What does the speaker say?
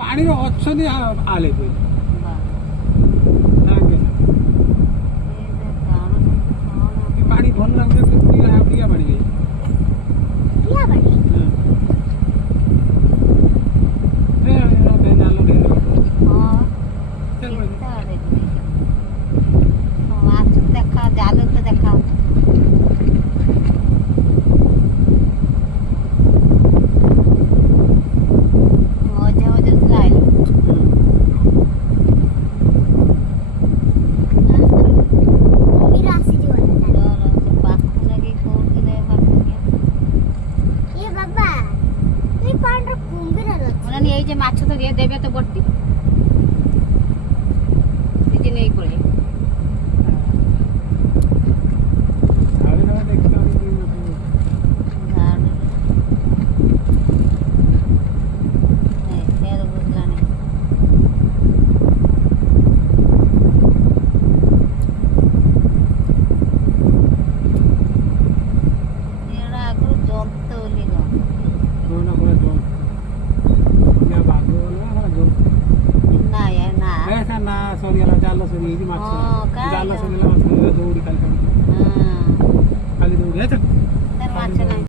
ପାଣିରେ ଅଛନ୍ତି ଆଲେ କହି ପାଣି ଭଲ ଲାଗୁଛି ଟିଆ ପାଣି দেখা জালে তো দেখা মজা মজা লাইল এই যে মাছ তো দিয়ে দেবে তো বটি দিদি নেই পড়ে ନା ସରିଗଲା ଜାଲ ସରିଯାଇଛି ମାଛ ଜାଲ ସରିଗଲା ମାଛ ଦୌଡ଼ି ଖାଲି ଦୌଡ଼ି ମାଛ ନାହିଁ।